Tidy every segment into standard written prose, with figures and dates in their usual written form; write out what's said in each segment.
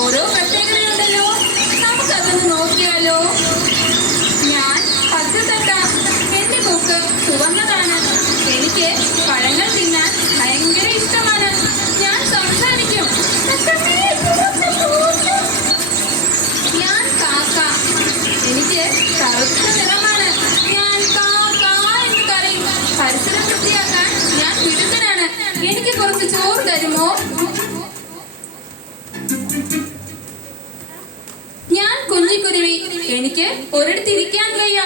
ഓരോ പ്രത്യേകതയുണ്ടല്ലോ, നമുക്കതൊന്ന് നോക്കിയാലോ? ഞാൻ പച്ചത്തത്ത, എന്റെ മൂക്ക് ചുവന്നതാണ്. എനിക്ക് പഴങ്ങൾ തിന്നാൻ ഭയങ്കര ഇഷ്ടമാണ്. ഞാൻ സംസാരിക്കും. ഞാൻ കാക്ക, എനിക്ക് കറുത്ത നിറമാണ്. ഞാൻ കാ കാ എന്ന് പറയും. പരിസരം വൃത്തിയാക്കാൻ ഞാൻ വിരുദ്ധനാണ്. എനിക്ക് കുറച്ച് ചോറ് തരുമോ? ഞാൻ കുഞ്ഞിക്കുരുവി, എനിക്ക് ഒരിടത്തിരിക്കാൻ വയ്യ.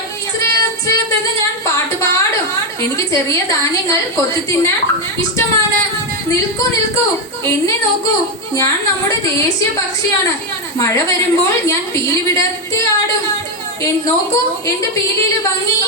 എന്ന് ഞാൻ പാട്ട് പാടും. എനിക്ക് ചെറിയ ധാന്യങ്ങൾ കൊത്തിത്തിന്നാൻ ഇഷ്ടമാണ്. നിൽക്കൂ നിൽക്കൂ, എന്നെ നോക്കൂ. ഞാൻ നമ്മുടെ ദേശീയ പക്ഷിയാണ്. മഴ വരുമ്പോൾ ഞാൻ പീലി വിടർത്തി ആടും. നോക്കൂ എന്റെ പീലിയിലെ ഭംഗി.